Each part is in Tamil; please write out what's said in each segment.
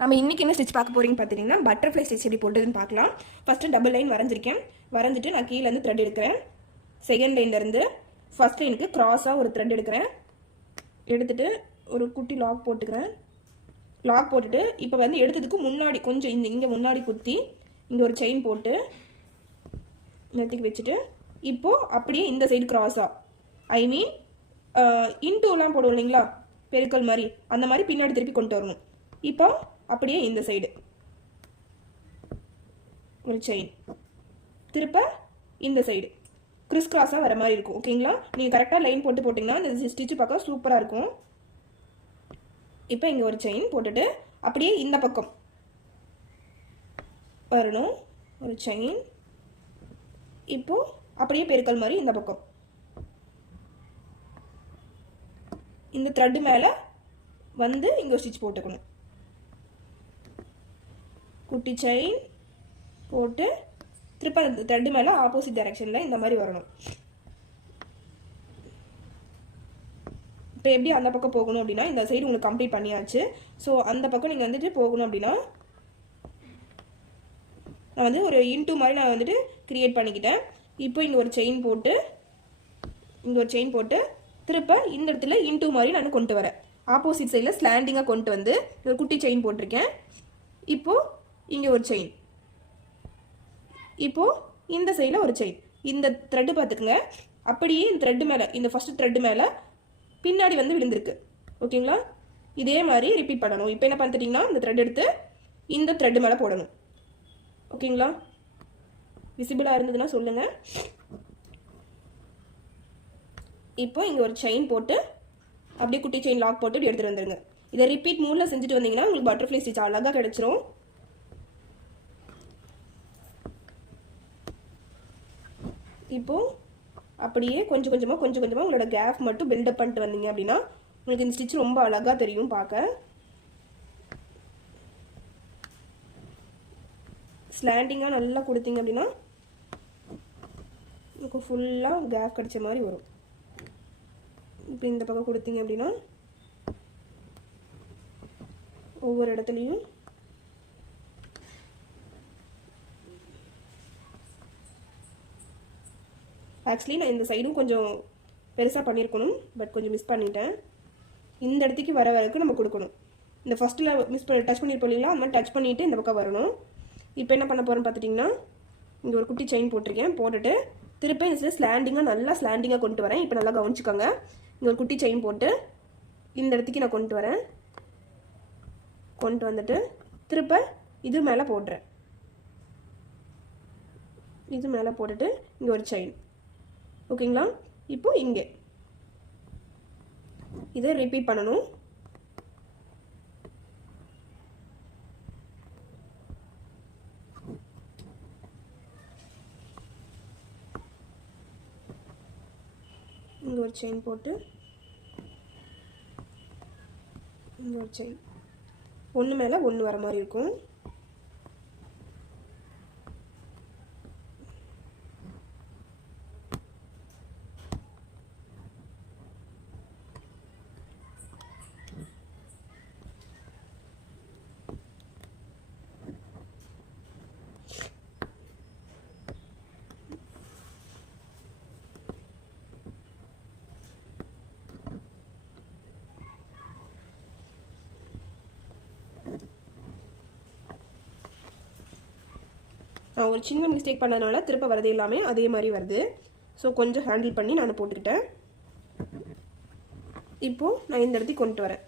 நம்ம இன்றைக்கி என்ன ஸ்டிச் பார்க்க போகிறீங்கன்னு பார்த்தீங்கன்னா பட்டர்ஃப்ளை ஸ்டிச் எப்படி போட்டுதுன்னு பார்க்கலாம். ஃபஸ்ட்டு டபுள் லைன் வரைஞ்சிருக்கேன். வரைஞ்சிட்டு நான் கீழேருந்து த்ரெட் எடுக்கிறேன். செகண்ட் லைன்லேருந்து ஃபஸ்ட் லைனுக்கு க்ராஸாக ஒரு த்ரெட் எடுக்கிறேன். எடுத்துகிட்டு ஒரு குட்டி லாக் போட்டுக்கிறேன். லாக் போட்டுட்டு இப்போ வந்து எடுத்ததுக்கு முன்னாடி கொஞ்சம் இங்கே முன்னாடி குத்தி இங்கே ஒரு செயின் போட்டு நிறுத்திக்கு வச்சுட்டு இப்போது அப்படியே இந்த சைடு க்ராஸாக ஐ மீன் இன்டூலாம் போடுவோம் இல்லைங்களா, பெருக்கல் மாதிரி, அந்த மாதிரி பின்னாடி திருப்பி கொண்டு வரணும். இப்போ அப்படியே இந்த சைடு ஒரு செயின் திருப்ப இந்த சைடு கிறிஸ் கிராஸாக வர மாதிரி இருக்கும். ஓகேங்களா, நீங்கள் கரெக்டாக லைன் போட்டு போட்டிங்கன்னா இந்த ஸ்டிச்சு பார்க்க சூப்பராக இருக்கும். இப்போ இங்கே ஒரு செயின் போட்டுட்டு அப்படியே இந்த பக்கம் வரணும் ஒரு செயின். இப்போது அப்படியே பெருக்கல் மாதிரி இந்த பக்கம் இந்த த்ரெட்டு மேலே வந்து இங்கே ஒரு ஸ்டிச் போட்டுக்கணும். குட்டி செயின் போட்டு திருப்ப அந்த த்ரெட்டு மேலே ஆப்போசிட் டைரக்ஷனில் இந்த மாதிரி வரணும். இப்போ எப்படி அந்த பக்கம் போகணும் அப்படின்னா இந்த சைடு உங்களுக்கு கம்ப்ளீட் பண்ணியாச்சு. ஸோ அந்த பக்கம் நீங்கள் வந்துட்டு போகணும் அப்படின்னா நான் வந்து ஒரு இன்டூ மாதிரி நான் வந்துட்டு கிரியேட் பண்ணிக்கிட்டேன். இப்போ இங்கே ஒரு செயின் போட்டு திருப்ப இந்த இடத்துல இன்டூ மாதிரி நான் கொண்டு வரேன். ஆப்போசிட் சைடில் ஸ்லாண்டிங்காக கொண்டு வந்து ஒரு குட்டி செயின் போட்டிருக்கேன். இப்போது இங்கே ஒரு செயின், இப்போது இந்த சைடில் ஒரு செயின். இந்த த்ரெட்டு பார்த்துக்குங்க, அப்படியே இந்த த்ரெட்டு மேலே, இந்த ஃபஸ்ட்டு த்ரெட்டு மேலே பின்னாடி வந்து விழுந்திருக்கு. ஓகேங்களா, இதே மாதிரி ரிப்பீட் பண்ணணும். இப்போ என்ன பார்த்துட்டிங்கன்னா இந்த த்ரெட் எடுத்து இந்த த்ரெட்டு மேலே போடணும். ஓகேங்களா, விசிபிளாக இருந்ததுன்னா சொல்லுங்கள். இப்போ இங்கே ஒரு செயின் போட்டு அப்படியே குட்டி செயின் லாக் போட்டு இப்படி எடுத்துகிட்டு வந்துடுங்க. இதை ரிப்பீட் மூடில் செஞ்சுட்டு வந்தீங்கன்னா உங்களுக்கு பட்டர்ஃப்ளை ஸ்டிச் அழகாக கிடச்சிரும். இப்போது அப்படியே கொஞ்சம் கொஞ்சமாக உங்களோட கேப் மட்டும் பில்டப் பண்ணிட்டு வந்தீங்க அப்படின்னா உங்களுக்கு இந்த ஸ்டிச் ரொம்ப அழகாக தெரியும் பார்க்க. ஸ்லாண்டிங்காக நல்லா கொடுத்தீங்க அப்படின்னா உங்களுக்கு ஃபுல்லாக கேப் கிடைச்ச மாதிரி வரும். இப்போ இந்த பக்கம் கொடுத்தீங்க அப்படின்னா ஒவ்வொரு இடத்துலையும் ஆக்சுவலி நான் இந்த சைடும் கொஞ்சம் பெருசாக பண்ணியிருக்கணும், பட் கொஞ்சம் மிஸ் பண்ணிட்டேன். இந்த இடத்துக்கு வர வரைக்கும் நம்ம கொடுக்கணும். இந்த ஃபஸ்ட்டில் டச் பண்ணியிருப்போம் இல்லைங்களா, அந்த மாதிரி டச் பண்ணிவிட்டு இந்த பக்கம் வரணும். இப்போ என்ன பண்ண போகிறேன்னு பார்த்துட்டிங்கன்னா இங்கே ஒரு குட்டி செயின் போட்டிருக்கேன். போட்டுட்டு திருப்ப இந்த ஸ்லாண்டிங்காக நல்லா ஸ்லாண்டிங்காக கொண்டு வரேன். இப்போ நல்லா கவனிச்சுக்கோங்க. இங்கே ஒரு குட்டி செயின் போட்டு இந்த இடத்துக்கு நான் கொண்டு வரேன். கொண்டு வந்துட்டு திருப்ப இது மேலே போடுறேன். இது மேலே போட்டுட்டு இங்கே ஒரு செயின். ஓகேங்களா, இப்போ இங்கே இதை ரிப்பீட் பண்ணணும். இங்கே ஒரு செயின் போட்டு இங்கே ஒரு செயின், ஒன்று மேலே ஒன்று வர மாதிரி இருக்கும். நான் ஒரு சின்ன மிஸ்டேக் பண்ணதுனால திருப்ப வரது எல்லாமே அதே மாதிரி வருது. ஸோ கொஞ்சம் ஹேண்டில் பண்ணி நான் போட்டுக்கிட்டேன். இப்போது நான் இந்த இடத்துக்கு கொண்டு வரேன்.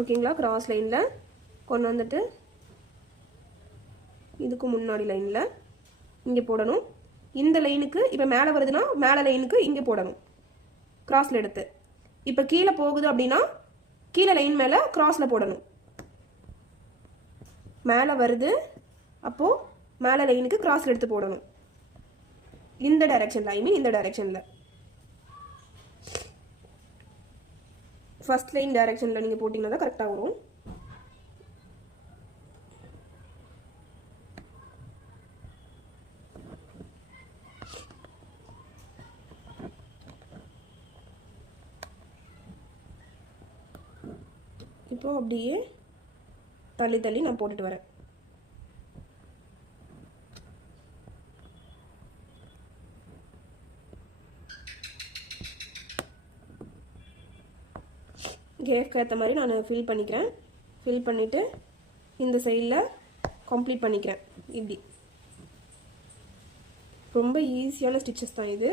ஓகேங்களா, கிராஸ் லைனில் கொண்டு வந்துட்டு இதுக்கு முன்னாடி லைனில் இங்கே போடணும். இந்த லைனுக்கு இப்போ மேலே வருதுன்னா மேலே லைனுக்கு இங்கே போடணும் கிராஸில் எடுத்து. இப்போ கீழே போகுது அப்படின்னா கீழே லைன் மேலே கிராஸில் போடணும். மேலே வருது அப்போது மேலே லைனுக்கு கிராஸில் எடுத்து போடணும். இந்த டைரக்ஷனில், ஐ மீன் இந்த டைரக்ஷனில், ஃபர்ஸ்ட் லைன் டைரக்ஷனில் நீங்கள் போட்டிங்கன்னா தான் கரெக்டாக வரும். இப்போ அப்படியே தள்ளி தள்ளி நான் போட்டுட்டு வரேன். கேஃப்க்கு ஏற்ற மாதிரி நான் ஃபில் பண்ணிக்கிறேன். ஃபில் பண்ணிவிட்டு இந்த சைடில் கம்ப்ளீட் பண்ணிக்கிறேன். இப்படி ரொம்ப ஈஸியான ஸ்டிச்சஸ் தான் இது.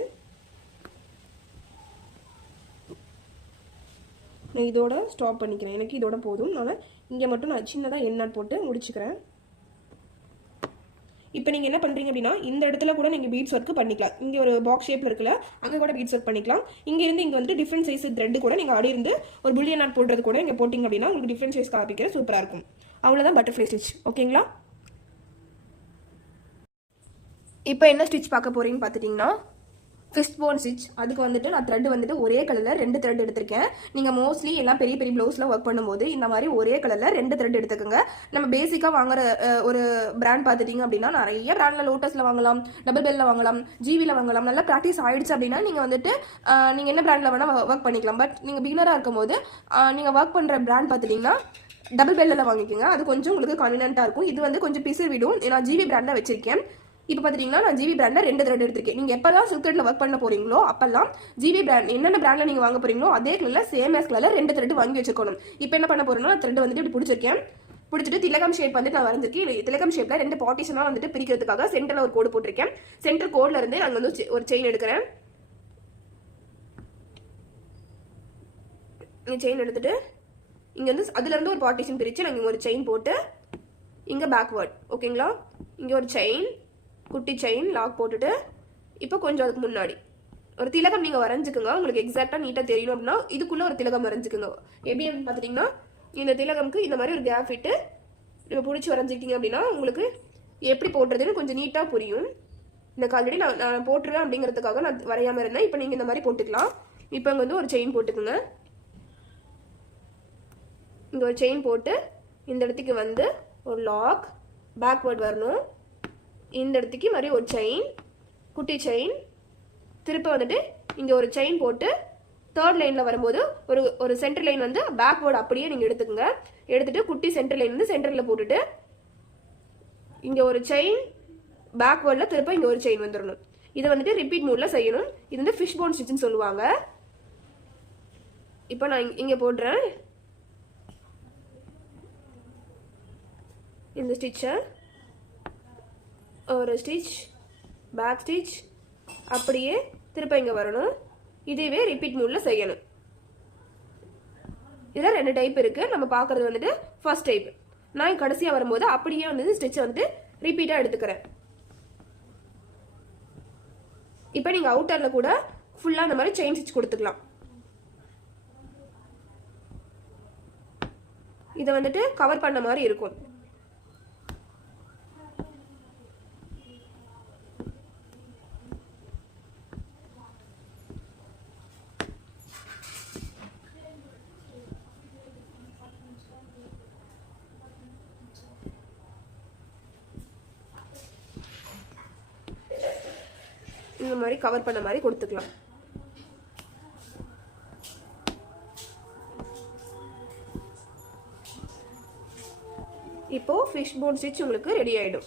நான் இதோட ஸ்டாப் பண்ணிக்கிறேன். எனக்கு இதோட போதும். நான் இங்கே மட்டும் நான் சின்னதாக எண்ணாட் போட்டு முடிச்சுக்கிறேன். இப்போ நீங்கள் என்ன பண்ணுறீங்க அப்படின்னா இந்த இடத்துல கூட நீங்கள் பீட்ஸ் ஒர்க்கு பண்ணிக்கலாம். இங்கே ஒரு பாக்ஸ் ஷேப்பில் இருக்குல்ல, அங்கே கூட பீட்ஸ் ஒர்க் பண்ணிக்கலாம். இங்கேருந்து இங்கே வந்து டிஃப்ரெண்ட் சைஸ் த்ரெட் கூட நீங்கள் ஆடி இருந்து ஒரு புல்லியன் நாட் போடுறது கூட இங்கே போட்டிங்க அப்படின்னா உங்களுக்கு டிஃப்ரெண்ட் சைஸ் காப்பிக்கிற சூப்பராக இருக்கும். அவ்வளோதான் பட்டர்ஃப்ளை ஸ்டிச். ஓகேங்களா? இப்போ என்ன ஸ்டிச் பார்க்க போகிறீங்கன்னு பார்த்துட்டிங்கன்னா ஃபிஸ்ட் போன் ஸ்டிச். அதுக்கு வந்துட்டு நான் த்ரெட் வந்துட்டு ஒரே கலரில் 2 த்ரெட் எடுத்திருக்கேன். நீங்கள் மோஸ்ட்லி எல்லாம் பெரிய பெரிய ப்ளவுஸில் ஒர்க் பண்ணும்போது இந்த மாதிரி ஒரே கலரில் 2 த்ரெட் எடுத்துக்கோங்க. நம்ம பேசிக்காக வாங்குற ஒரு பிராண்ட் பார்த்துட்டிங்க அப்படின்னா நிறைய பிராண்டில் லோட்டஸில் வாங்கலாம், டபுள் பெல்லில் வாங்கலாம், ஜிவியில் வாங்கலாம். நல்லா ப்ராக்டிஸ் ஆகிடுச்சு அப்படின்னா நீங்கள் வந்துட்டு நீங்கள் என்ன பிராண்டில் வேணால் ஒர்க் பண்ணிக்கலாம். பட் நீங்கள் பிகினராக இருக்கும் போது நீங்கள் ஒர்க் பண்ணுற பிராண்ட் பார்த்துட்டிங்கன்னா டபுள் பெல்லில் வாங்கிக்கோங்க. அது கொஞ்சம் உங்களுக்கு கான்வீனியன்ட்டாக இருக்கும். இது வந்து கொஞ்சம் பிசு விடும். நான் ஜிவி பிராண்டாக வச்சிருக்கேன். இப்போ பார்த்துட்டிங்கன்னா நான் ஜிவி பிராண்டில் 2 த்ரெட் எடுத்திருக்கேன். நீங்கள் எப்போல்லாம் சில்க் த்ரெட்டில் ஒர்க் பண்ண போகிறீங்களோ அப்போல்லாம் ஜிவி பிராண்ட் என்னென்ன பிராண்டில் நீங்கள் வாங்க போகிறீங்களோ அதே கலரில் சேம் ஆஸ் கலரில் 2 த்ரெட் வாங்கி வச்சுக்கணும். இப்போ என்ன பண்ண போகிறேன்னா த்ரெட் வந்துட்டு இப்படி பிடிச்சிருக்கேன். பிடிச்சிட்டு திலகம் ஷேப் வந்துட்டு நான் வரைஞ்சிருக்கேன். திலகம் ஷேப்பில் 2 பார்ட்டிஷனாக வந்துட்டு பிரிக்கிறதுக்காக சென்டரில் ஒரு கோடு போட்டிருக்கேன். சென்டர் கோடில் இருந்து நான் வந்து ஒரு செயின் எடுக்கிறேன். இந்த செயின் எடுத்துட்டு இங்கே வந்து அதுலேருந்து ஒரு பார்ட்டிஷன் பிரித்து நாங்கள் ஒரு செயின் போட்டு இங்கே பேக்வேர்ட். ஓகேங்களா? இங்கே ஒரு செயின், குட்டி செயின் லாக் போட்டுட்டு இப்போ கொஞ்சம் அதுக்கு முன்னாடி ஒரு திலகம் நீங்கள் வரைஞ்சிக்கோங்க. உங்களுக்கு எக்ஸாக்டாக நீட்டாக தெரியணும் அப்படின்னா இதுக்குள்ளே ஒரு திலகம் வரைஞ்சிக்கோங்க. எப்படி பார்த்துட்டிங்கன்னா இந்த திலகம்க்கு இந்த மாதிரி ஒரு கேப் விட்டு நீங்கள் பிடிச்சி வரைஞ்சிக்கிட்டீங்க அப்படின்னா உங்களுக்கு எப்படி போட்டுறதுன்னு கொஞ்சம் நீட்டாக புரியும். எனக்கு ஆல்ரெடி நான் போட்டுருவேன் அப்படிங்கிறதுக்காக நான் வரையாமல் இருந்தேன். இப்போ நீங்கள் இந்த மாதிரி போட்டுக்கலாம். இப்போ இங்கே வந்து ஒரு செயின் போட்டுக்கோங்க. இங்கே ஒரு செயின் போட்டு இந்த இடத்துக்கு வந்து ஒரு லாக் பேக்வேர்ட் வரணும். இந்த இடத்துக்கு மாதிரி ஒரு செயின், குட்டி செயின், திருப்ப வந்துட்டு இங்கே ஒரு செயின் போட்டு தேர்ட் லைனில் வரும்போது ஒரு சென்டர் லைன் வந்து பேக்வேர்டு அப்படியே நீங்கள் எடுத்துக்கோங்க. எடுத்துட்டு குட்டி சென்டர் லைன் வந்து சென்டரில் போட்டுட்டு இங்கே ஒரு செயின் பேக்வேர்டில் திருப்ப இங்கே ஒரு செயின் வந்துடணும். இதை வந்துட்டு ரிப்பீட் மூடில் செய்யணும். இது வந்து ஃபிஷ் போன் ஸ்டிச்சுன்னு சொல்லுவாங்க. இப்போ நான் இங்கே போடுறேன் இந்த ஸ்டிச்சை. ஒரு ஸ்டிச், பேக் ஸ்டிச், அப்படியே திருப்ப இங்கே வரணும். இதுவே ரிப்பீட் மூடில் செய்யணும். இதில் 2 டைப் இருக்குது. நம்ம பார்க்குறது வந்துட்டு ஃபர்ஸ்ட் டைப். நான் கடைசியாக வரும்போது அப்படியே வந்து ஸ்டிச்சை வந்துட்டு ரிப்பீட்டாக எடுத்துக்கிறேன். இப்போ நீங்கள் அவுட்டரில் கூட ஃபுல்லாக இந்த மாதிரி செயின் ஸ்டிச் கொடுத்துக்கலாம். இதை வந்துட்டு கவர் பண்ண மாதிரி இருக்கும். இந்த மாதிரி கவர் பண்ண மாதிரி கொடுத்துக்கலாம். இப்போ ஃபிஷ் போன் ஸ்டிச் உங்களுக்கு ரெடி ஆயிடும்.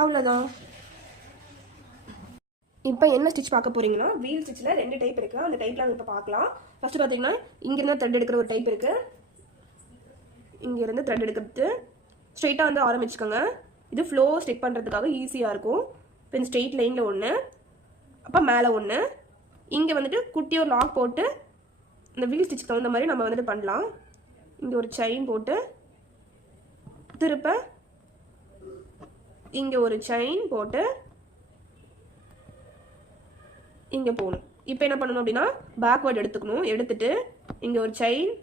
அவ்வளோதான். இப்போ என்ன ஸ்டிச் பார்க்க போறீங்கன்னா வீல் ஸ்டிச்சில் 2 டைப் இருக்குது. அந்த டைப்லாம் இப்போ பார்க்கலாம். ஃபர்ஸ்ட் பார்த்தீங்கன்னா இங்கேருந்து த்ரெட் எடுக்கிற ஒரு டைப் இருக்குது. இங்கேருந்து த்ரெட் எடுக்கிறது ஸ்ட்ரெயிட்டாக வந்து ஆரம்பிச்சுக்கோங்க. இது ஃப்ளோ ஸ்டிக் பண்ணுறதுக்காக ஈஸியாக இருக்கும். இப்போ இந்த ஸ்ட்ரெயிட் லைனில் ஒன்று, அப்போ மேலே ஒன்று, இங்கே வந்துட்டு குட்டி ஒரு லாக் போட்டு இந்த வீல் ஸ்டிச்சுக்கு தகுந்த மாதிரி நம்ம வந்துட்டு பண்ணலாம். இங்கே ஒரு செயின் போட்டு திருப்ப இங்கே ஒரு செயின் போட்டு இங்கே போகணும். இப்போ என்ன பண்ணணும் அப்படின்னா பேக்வேர்டு எடுத்துக்கணும். எடுத்துட்டு இங்கே ஒரு செயின்,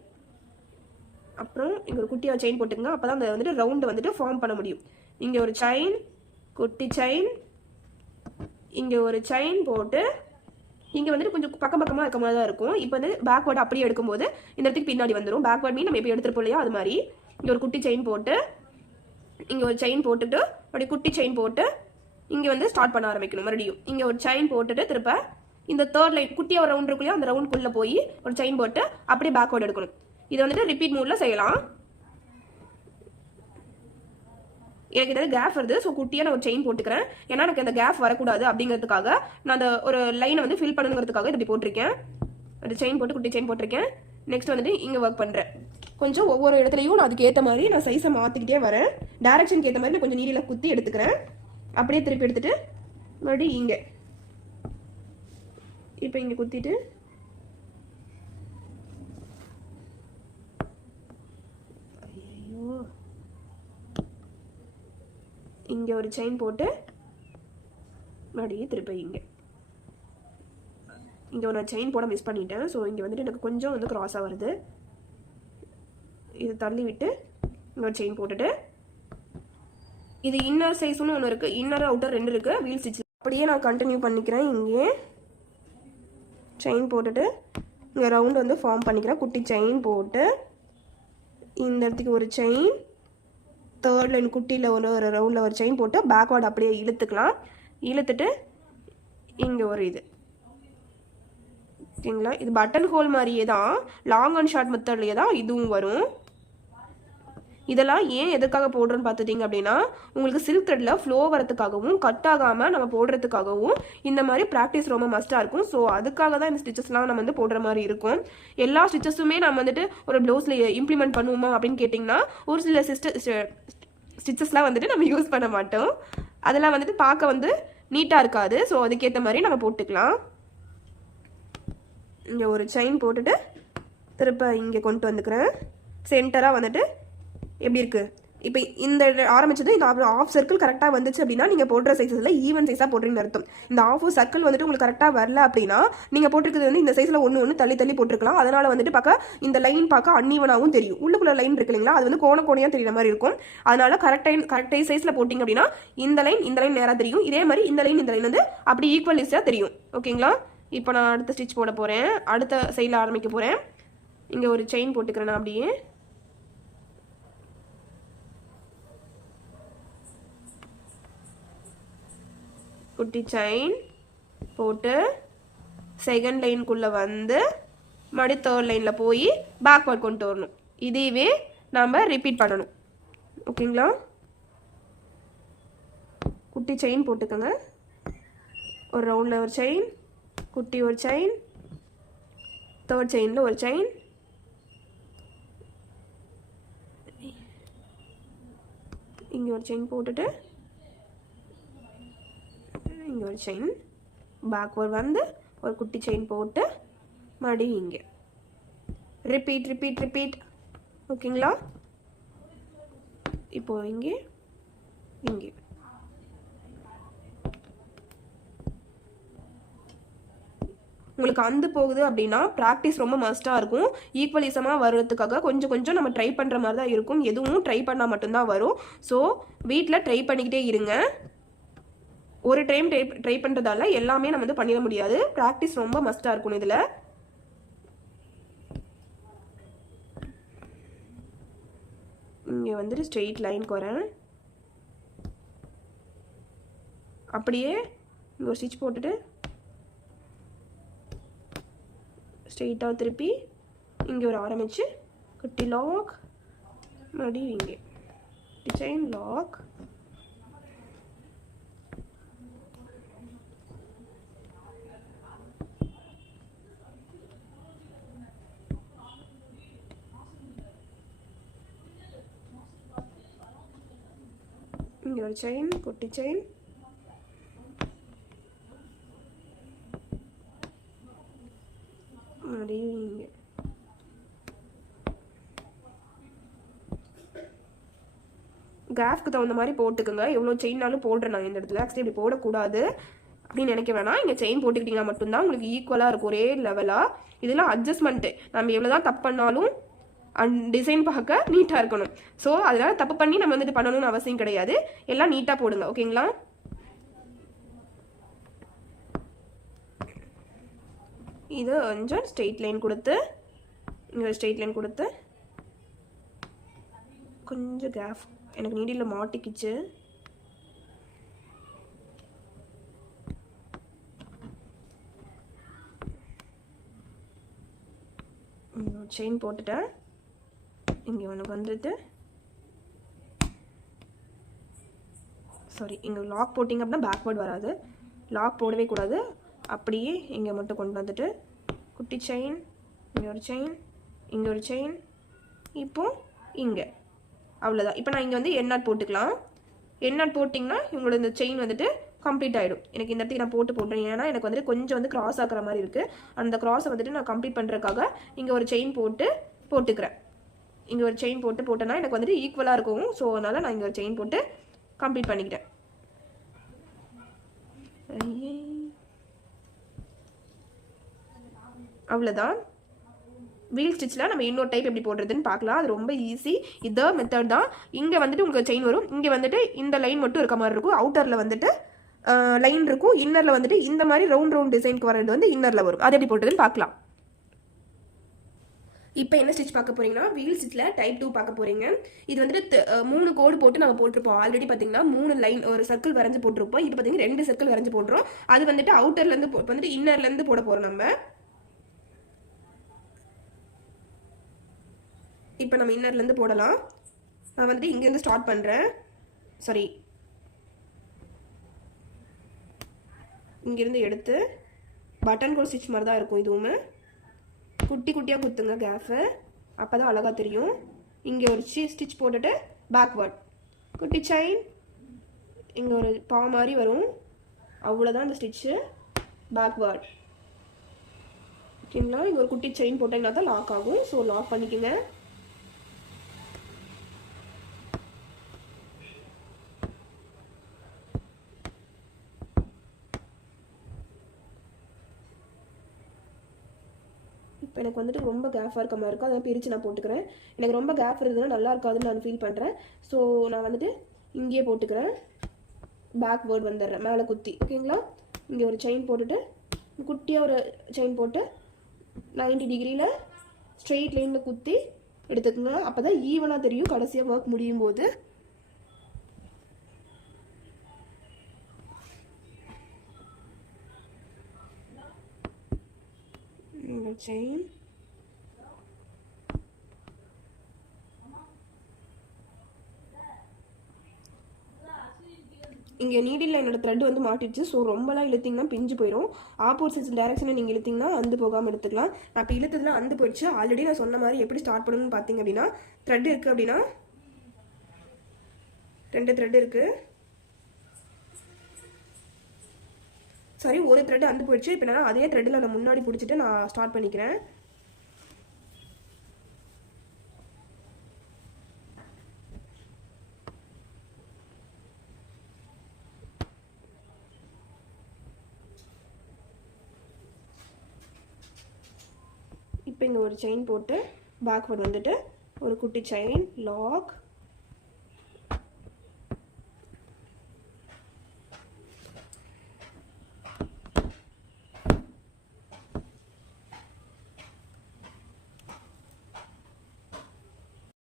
அப்புறம் இங்கே ஒரு குட்டியாக செயின் போட்டுக்கோங்க. அப்போ தான் அந்த வந்துட்டு ரவுண்டு வந்துட்டு ஃபார்ம் பண்ண முடியும். இங்கே ஒரு செயின், குட்டி செயின், இங்கே ஒரு செயின் போட்டு இங்கே வந்துட்டு கொஞ்சம் பக்கம் பக்கமாக இருக்க மாதிரி தான் இருக்கும். இப்போ வந்து பேக்வேர்டு அப்படியே எடுக்கும்போது இந்த இடத்துக்கு பின்னாடி வந்துடும். பேக்வேர்ட் மீன் நம்ம எப்போ எடுத்துருப்போம் இல்லையா, அது மாதிரி இங்கே ஒரு குட்டி செயின் போட்டு இங்கே ஒரு செயின் போட்டுட்டு அப்படி குட்டி செயின் போட்டு இங்கே வந்து ஸ்டார்ட் பண்ண ஆரம்பிக்கணும். மறுபடியும் இங்கே ஒரு செயின் போட்டுட்டு திருப்ப இந்த தேர்ட் லைன் குட்டியாக ஒரு ரவுண்ட் இருக்குல்லையா, அந்த ரவுண்டுக்குள்ளே போய் ஒரு செயின் போட்டு அப்படியே பேக்வேர்டு எடுக்கணும். இதை வந்துட்டு ரிப்பீட் மூடில் செய்யலாம். எனக்கு ஏதாவது கேப் வருது, ஸோ குட்டியாக நான் ஒரு செயின் போட்டுக்கிறேன். ஏன்னா எனக்கு அந்த கேப் வரக்கூடாது அப்படிங்கிறதுக்காக நான் அந்த ஒரு லைனை வந்து ஃபில் பண்ணுங்கிறதுக்காக இப்படி போட்டிருக்கேன். அந்த செயின் போட்டு குட்டி செயின் போட்டிருக்கேன். நெக்ஸ்ட் வந்துட்டு இங்கே ஒர்க் பண்ணுறேன். கொஞ்சம் ஒவ்வொரு இடத்துலையும் நான் அதுக்கு ஏற்ற மாதிரி நான் சைஸை மாற்றிக்கிட்டே வரேன். டேரக்ஷனுக்கு ஏற்ற மாதிரி நான் கொஞ்சம் நீரில் குத்தி எடுத்துக்கிறேன். அப்படியே திருப்பி எடுத்துட்டு மறுபடியும் இங்கே இப்போ இங்கே குத்திட்டு ஐயோ இங்கே ஒரு செயின் போட்டு மறுபடியும் திருப்பி இங்கே ஒரு செயின் போட மிஸ் பண்ணிட்டேன். ஸோ இங்கே வந்துட்டு எனக்கு கொஞ்சம் வந்து க்ராஸாக வருது. இது தள்ளி விட்டு இங்கே ஒரு செயின் போட்டுட்டு இது இன்னர் சைஸ்னு ஒன்று இருக்குது, இன்னர் அவுட்டர் 2 இருக்குது வீல் ஸ்டிச். அப்படியே நான் கண்டினியூ பண்ணிக்கிறேன். இங்கே செயின் போட்டுட்டு இங்கே ரவுண்டு வந்து ஃபார்ம் பண்ணிக்கிறேன். குட்டி செயின் போட்டு இந்த இடத்துக்கு ஒரு செயின், தேர்ட் லைன் குட்டியில் ஒரு ரவுண்டில் ஒரு செயின் போட்டு பேக்வேர்டு அப்படியே இழுத்துக்கலாம். இழுத்துட்டு இங்கே ஒரு இது ஓகேங்களா. இது பட்டன் ஹோல் மாதிரியே தான், லாங் அண்ட் ஷார்ட் மெத்தட்லேயே தான் இதுவும் வரும். இதெல்லாம் ஏன் எதுக்காக போடுறோன்னு பார்த்துட்டிங்க அப்படின்னா, உங்களுக்கு சில்க் த்ரெட்டில் ஃப்ளோ வரதுக்காகவும் கட் ஆகாமல் நம்ம போடுறதுக்காகவும் இந்த மாதிரி ப்ராக்டிஸ் ரொம்ப மஸ்ட்டாக இருக்கும். ஸோ அதுக்காக தான் இந்த ஸ்டிச்சஸ்லாம் நம்ம வந்து போடுற மாதிரி இருக்கும். எல்லா ஸ்டிச்சஸுமே நம்ம வந்துட்டு ஒரு ப்ளவுஸில் இம்ப்ளிமெண்ட் பண்ணுவோமா அப்படின்னு கேட்டிங்கன்னா, ஒரு சில ஸ்டிச்சஸ்லாம் வந்துட்டு நம்ம யூஸ் பண்ண மாட்டோம். அதெல்லாம் வந்துட்டு பார்க்க வந்து நீட்டாக இருக்காது. ஸோ அதுக்கேற்ற மாதிரி நம்ம போட்டுக்கலாம். இங்கே ஒரு செயின் போட்டுட்டு திருப்ப இங்கே கொண்டு வந்துக்கிறேன். சென்டராக வந்துட்டு எப்படி இருக்குது இப்போ இந்த ஆரம்பிச்சது இந்த ஆஃப் சர்க்கிள் கரெக்டாக வந்துச்சு அப்படின்னா நீங்கள் போடுற சைஸில் ஈவன் சைஸாக போடுறீங்கன்னு அர்த்தம். இந்த ஆஃப் சர்க்கிள் வந்துட்டு உங்களுக்கு கரெக்டாக வரல அப்படின்னா நீங்கள் போட்டிருக்கிறது வந்து இந்த சைஸில் ஒன்று தள்ளி தள்ளி போட்டிருக்கலாம். அதனால் வந்துட்டு பார்க்க இந்த லைன் பார்க்க அன்ஈவனாகவும் தெரியும். உள்ளுக்குள்ள லைன் இருக்கு இல்லைங்களா, அது வந்து கோணையாக தெரியுற மாதிரி இருக்கும். அதனால கரெக்டாக சைஸில் போட்டிங்க அப்படின்னா இந்த லைன் நேராக தெரியும். இதே மாதிரி இந்த லைன் வந்து அப்படி ஈக்குவலிஸாக தெரியும். ஓகேங்களா. இப்போ நான் அடுத்த ஸ்டிச் போட போகிறேன். அடுத்த சைடில் ஆரம்பிக்க போகிறேன். இங்கே ஒரு செயின் போட்டுக்கிறேன். நான் அப்படியே குட்டி செயின் போட்டு செகண்ட் லைனுக்குள்ளே வந்து மறுபடியும் தேர்ட் லைனில் போய் பேக்வர்ட் கொண்டு வரணும். இதையவே நம்ம ரிப்பீட் பண்ணணும். ஓகேங்களா. குட்டி செயின் போட்டுக்கோங்க. ஒரு ரவுண்டில் ஒரு செயின், குட்டி ஒரு செயின், தேர்ட் செயினில் ஒரு செயின், இங்கே ஒரு செயின் போட்டுட்டு இங்கே ஒரு செயின், பேக்வர்ட் வந்து ஒரு குட்டி செயின் போட்டு மறுபடியும் இங்கே ரிப்பீட். ஓகேங்களா. இப்போ இங்கே உங்களுக்கு அந்து போகுது அப்படின்னா ப்ராக்டிஸ் ரொம்ப மஸ்ட்டாக இருக்கும். ஈக்குவலிசமாக வர்றதுக்காக கொஞ்சம் நம்ம ட்ரை பண்ணுற மாதிரி தான் இருக்கும். எதுவும் ட்ரை பண்ணால் மட்டும்தான் வரும். ஸோ வீட்டில் ட்ரை பண்ணிக்கிட்டே இருங்க. ஒரு டைம் ட்ரை பண்ணுறதால எல்லாமே நம்ம வந்து பண்ணிட முடியாது. ப்ராக்டிஸ் ரொம்ப மஸ்ட்டாக இருக்கும். இதில் இங்கே வந்துட்டு ஸ்ட்ரெயிட் லைனுக்கு வரேன். அப்படியே இங்கே ஒரு ஸ்டிச் போட்டுட்டு ஸ்ட்ரெயிட்டாக திருப்பி இங்கே ஒரு ஆரம்பித்து குட்டி லாக், மறுபடியும் இங்கே செயின் லாக், இங்கே ஒரு செயின், குட்டி செயின், மறுபடியும் இங்கே கிராஃப்க்கு தகுந்த மாதிரி போட்டுக்கோங்க. எவ்வளோ செயின்னாலும் போடுறேன் நான் இந்த இடத்துல. ஆக்சுவலி இப்படி போடக்கூடாது அப்படின்னு நினைக்க வேணாம். இங்கே செயின் போட்டுக்கிட்டிங்கன்னா மட்டும்தான் உங்களுக்கு ஈக்குவலாக இருக்கும், ஒரே லெவலாக. இதெல்லாம் அட்ஜஸ்ட்மெண்ட்டு. நம்ம எவ்வளோ தான் தப்பு பண்ணாலும் டிசைன் பார்க்க நீட்டாக இருக்கணும். ஸோ அதனால் தப்பு பண்ணி நம்ம வந்துட்டு பண்ணணும்னு அவசியம் கிடையாது. எல்லாம் நீட்டாக போடுங்க. ஓகேங்களா. இது கொஞ்சம் ஸ்ட்ரெயிட் லைன் கொடுத்து இங்கே ஸ்ட்ரெயிட் லைன் கொடுத்து கொஞ்சம் கேப் எனக்கு நீடியில் மாட்டிக்கிச்சு. செயின் போட்டுட்டேன். இங்கே உனக்கு வந்துட்டு சாரி, இங்கே லாக் போட்டிங்க அப்படின்னா பேக்வேர்ட் வராது. லாக் போடவே கூடாது. அப்படியே இங்கே மட்டும் கொண்டு வந்துட்டு குட்டி செயின், இங்கே ஒரு செயின், இங்கே ஒரு செயின், இப்போது இங்கே அவ்வளோதான். இப்போ நான் இங்கே வந்து எண்ணாட் போட்டுக்கலாம். எண்ணாட் போட்டிங்கன்னா இவங்களோட இந்த செயின் வந்துட்டு கம்ப்ளீட் ஆகிடும். எனக்கு இந்த இடத்துக்கு நான் போட்டேன். ஏன்னா எனக்கு வந்துட்டு கொஞ்சம் வந்து கிராஸ் ஆகிற மாதிரி இருக்குது. அந்த கிராஸை வந்துட்டு நான் கம்ப்ளீட் பண்ணுறதுக்காக இங்கே ஒரு செயின் போட்டுக்கிறேன். இங்கே ஒரு செயின் போட்டேன்னா எனக்கு வந்துட்டு ஈக்குவலாக இருக்கும். ஸோ அதனால் நான் இங்கே ஒரு செயின் போட்டு கம்ப்ளீட் பண்ணிக்கிட்டேன். அவ்வளோதான். வீல் ஸ்டிச்சில் நம்ம இன்னொரு டைப் எப்படி போடுறதுன்னு பார்க்கலாம். அது ரொம்ப ஈஸி. இதே மெத்தட் தான். இங்கே வந்துட்டு உங்களுக்கு செயின் வரும். இங்கே வந்துட்டு இந்த லைன் மட்டும் இருக்க மாதிரி இருக்கும். அவுட்டரில் வந்துட்டு லைன் இருக்கும். இன்னரில் வந்துட்டு இந்த மாதிரி ரவுண்ட் டிசைனுக்கு வர்றது வந்து இன்னரில் வரும். அது எப்படி போட்டதுன்னு பார்க்கலாம். இப்போ என்ன ஸ்டிச் பார்க்க போறீங்கன்னா வீல் ஸ்டிச்சில் டைப் 2 பார்க்க போறீங்க. இது வந்துட்டு 3 கோடு போட்டு நம்ம போட்டிருப்போம். ஆல்ரெடி பார்த்தீங்கன்னா 3 லைன் ஒரு சர்க்கிள் வரைஞ்சு போட்டிருப்போம். இப்போ பார்த்தீங்கன்னா 2 சர்க்கிள் வரைஞ்சு போடுறோம். அது வந்துட்டு அவுட்டர்லேருந்து வந்துட்டு இன்னர்லேருந்து போட போகிறோம் நம்ம. இப்போ நம்ம இன்னர்லேருந்து போடலாம். நான் வந்துட்டு இங்கேருந்து ஸ்டார்ட் பண்ணுறேன். சாரி, இங்கேருந்து எடுத்து பட்டன் கோல் ஸ்டிச் மாதிரி தான் இருக்கும். இதுவுமே குட்டி குட்டியாக குத்துங்க கேஃபு, அப்போ தான் அழகாக தெரியும். இங்கே ஒரு ஸ்டிச் போட்டுட்டு பேக்வேர்ட் குட்டி செயின், இங்கே ஒரு பா மாதிரி வரும். அவ்வளோதான் இந்த ஸ்டிச்சு. பேக்வேர்ட் ஓகேங்களா. இங்கே ஒரு குட்டி செயின் போட்டிங்கன்னா தான் லாக் ஆகும். ஸோ லாக் பண்ணிக்கோங்க. இப்போ எனக்கு வந்துட்டு ரொம்ப கேஃபாக இருக்க மாதிரி இருக்கும். அதை பிரித்து நான் போட்டுக்கிறேன். எனக்கு ரொம்ப கேஃப் இருந்ததுன்னா நல்லா இருக்காதுன்னு நான் ஃபீல் பண்ணுறேன். ஸோ நான் வந்துட்டு இங்கேயே போட்டுக்கிறேன். பேக்வேர்ட் வந்துடுறேன் மேலே குத்தி. ஓகேங்களா. இங்கே ஒரு செயின் போட்டுட்டு குட்டியாக ஒரு செயின் போட்டு 90 டிகிரியில் ஸ்ட்ரெயிட் லைனில் குத்தி எடுத்துக்கோங்க. அப்போ தான் ஈவனாக தெரியும் கடைசியாக ஒர்க் முடியும் போது. செயின் இங்கே நீடில் என்னோட த்ரெட் வந்து மாட்டிடுச்சு. ஸோ ரொம்பலாம் இழுத்திங்கன்னா பிஞ்சு போயிடும். ஆப்போசிட் டைரக்ஷனில் நீங்கள் இழுத்திங்கன்னா அந்து போகாமல் எடுத்துக்கலாம். நான் இப்போ இழுத்ததுலாம் அந்து போயிடுச்சு. ஆல்ரெடி நான் சொன்ன மாதிரி எப்படி ஸ்டார்ட் பண்ணணும்னு பார்த்தீங்க அப்படின்னா த்ரெட் இருக்குது அப்படின்னா 2 த்ரெட் இருக்குது. சாரி, ஒரு த்ரெட் அந்து போயிடுச்சு. இப்போ நான் அதே த்ரெட்டில் நான் முன்னாடி பிடிச்சிட்டு நான் ஸ்டார்ட் பண்ணிக்கிறேன். இப்போ இங்கே ஒரு செயின் போட்டு பேக்வேர்ட் வந்துட்டு ஒரு குட்டி செயின் லாக்,